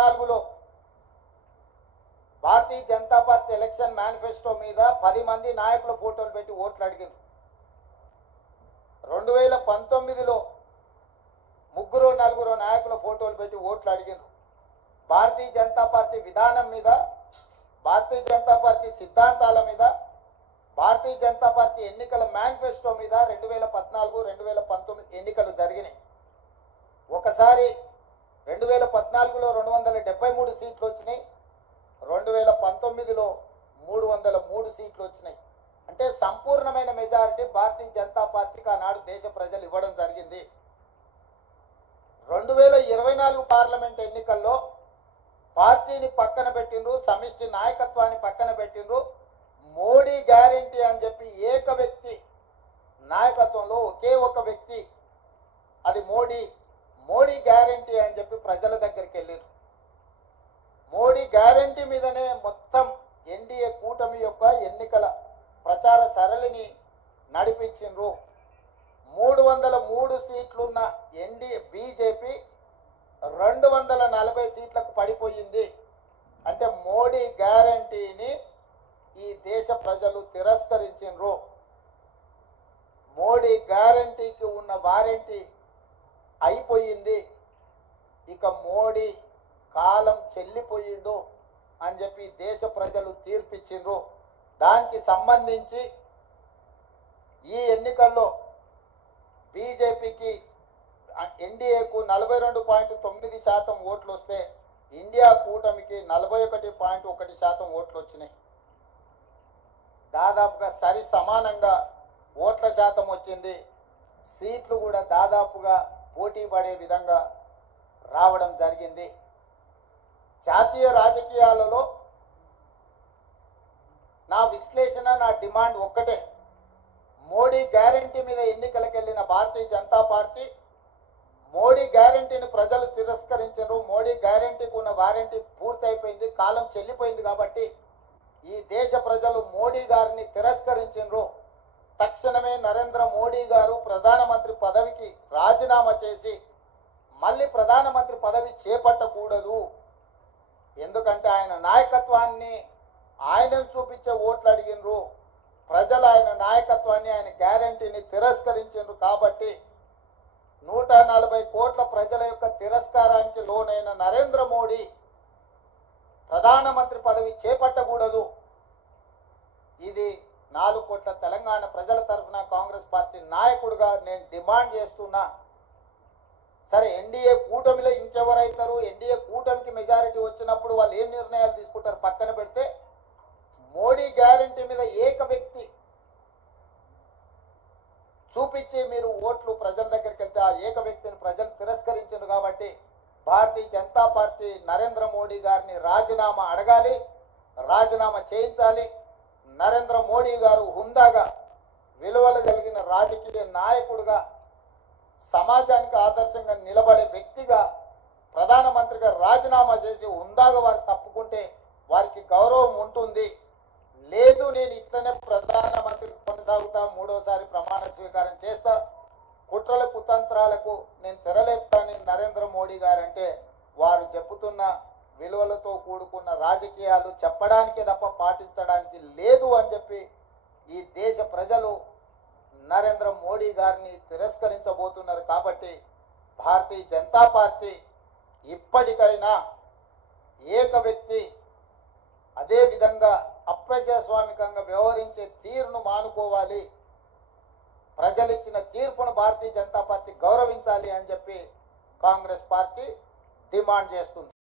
2014లో Bharatiya Janata party election manifesto మీద 10 మంది నాయకుల ఫోటోలు పెట్టి ఓట్లు అడిగారు. 2019లో 3-4 నాయకుల ఫోటోలు పెట్టి ఓట్లు అడిగారు. భారతీయ జనతా పార్టీ విధానం మీద, భారతీయ జనతా పార్టీ సిద్ధాంతాల మీద, భారతీయ జనతా పార్టీ ఎన్నికల మేనిఫెస్టో మీద 2014-2019 ఎన్నికలు జరిగినాయి. ఒకసారి 2014లో 273 సీట్లు వచ్చినాయి, 2019లో 303 సీట్లు వచ్చినాయి. అంటే సంపూర్ణమైన మెజారిటీ భారతీయ జనతా పార్టీకి ఆనాడు దేశ ప్రజలు ఇవ్వడం జరిగింది. 2024 పార్లమెంట్ ఎన్నికల్లో పార్టీని పక్కన పెట్టిండ్రు, సమిష్టి నాయకత్వాన్ని పక్కన పెట్టిండ్రు. మోడీ గ్యారెంటీ అని చెప్పి ఏక వ్యక్తి నాయకత్వంలో ఒకే ఒక వ్యక్తి, అది మోడీ గ్యారెంటీ అని చెప్పి ప్రజల దగ్గరికి వెళ్ళారు. మోడీ గ్యారెంటీ మీదనే మొత్తం ఎన్డీఏ కూటమి యొక్క ఎన్నికల ప్రచార సరళిని నడిపించిండ్రు. 303 సీట్లున్న ఎన్డీఏ బీజేపీ 240 సీట్లకు పడిపోయింది. అంటే మోడీ గ్యారెంటీని ఈ దేశ ప్రజలు తిరస్కరించిండ్రు. మోడీ గ్యారెంటీకి ఉన్న వారంటీ అయిపోయింది. ఇక మోడీ కాలం చెల్లిపోయిండు అని చెప్పి దేశ ప్రజలు తీర్పిచ్చిండ్రు. దానికి సంబంధించి ఈ ఎన్నికల్లో బీజేపీకి ఎన్డీఏకు 42.9% ఓట్లు వస్తే ఇండియా కూటమికి 41.1% ఓట్లు వచ్చినాయి. దాదాపుగా సరి సమానంగా ఓట్ల శాతం వచ్చింది. సీట్లు కూడా దాదాపుగా పోటీ పడే విధంగా రావడం జరిగింది. జాతీయ రాజకీయాలలో నా విశ్లేషణ, నా డిమాండ్ ఒక్కటే. మోడీ గ్యారెంటీ మీద ఎన్నికలకు వెళ్ళిన భారతీయ జనతా పార్టీ మోడీ గ్యారెంటీని ప్రజలు తిరస్కరించారు. మోడీ గ్యారెంటీకి ఉన్న వారంటీ పూర్తయిపోయింది, కాలం చెల్లిపోయింది. కాబట్టి ఈ దేశ ప్రజలు మోడీ గారిని తిరస్కరించారు. తక్షణమే నరేంద్ర మోడీ గారు ప్రధానమంత్రి పదవికి రాజీనామా చేసి మళ్ళీ ప్రధానమంత్రి పదవి చేపట్టకూడదు. ఎందుకంటే ఆయన నాయకత్వాన్ని, ఆయనను చూపించే ఓట్లు అడిగినరు ప్రజలు. ఆయన నాయకత్వాన్ని, ఆయన గ్యారెంటీని తిరస్కరించారు. కాబట్టి 140 కోట్ల ప్రజల యొక్క తిరస్కారానికి లోనైన నరేంద్ర మోడీ ప్రధానమంత్రి పదవి చేపట్టకూడదు. ఇది 4 కోట్ల తెలంగాణ ప్రజల తరఫున కాంగ్రెస్ పార్టీ నాయకుడిగా నేను డిమాండ్ చేస్తున్నా. సరే, ఎన్డీఏ కూటమిలో ఇంకెవరైతారు? ఎన్డీఏ కూటమికి మెజారిటీ వచ్చినప్పుడు వాళ్ళు ఏం నిర్ణయాలు తీసుకుంటారు పక్కన పెడితే, మోడీ గ్యారెంటీ మీద ఏక వ్యక్తి చూపించి మీరు ఓట్లు ప్రజల దగ్గరికి వెళ్తే ఆ ఏక వ్యక్తిని ప్రజలు తిరస్కరించారు. కాబట్టి భారతీయ జనతా పార్టీ నరేంద్ర మోడీ గారిని రాజీనామా అడగాలి, రాజీనామా చేయించాలి. నరేంద్ర మోడీ గారు హుందాగా, విలువలు కలిగిన రాజకీయ నాయకుడిగా, సమాజానికి ఆదర్శంగా నిలబడే వ్యక్తిగా ప్రధానమంత్రిగా రాజీనామా చేసి హుందాగా వారు తప్పుకుంటే వారికి గౌరవం ఉంటుంది. లేదు, నేను ఇట్లనే ప్రధానమంత్రి కొనసాగుతా, 3వసారి ప్రమాణ స్వీకారం చేస్తా, కుట్రల కుతంత్రాలకు నేను తెరలేపుతాను నరేంద్ర మోడీ గారు అంటే, వారు చెబుతున్న విలువలతో కూడుకున్న రాజకీయాలు చెప్పడానికి తప్ప పాటించడానికి లేదు అని చెప్పి ఈ దేశ ప్రజలు నరేంద్ర మోడీ గారిని తిరస్కరించబోతున్నారు. కాబట్టి భారతీయ జనతా పార్టీ ఇప్పటికైనా ఏక వ్యక్తి, అదే విధంగా అప్రజాస్వామికంగా వ్యవహరించే తీరును మానుకోవాలి. ప్రజలిచ్చిన తీర్పును భారతీయ జనతా పార్టీ గౌరవించాలి అని చెప్పి కాంగ్రెస్ పార్టీ డిమాండ్ చేస్తుంది.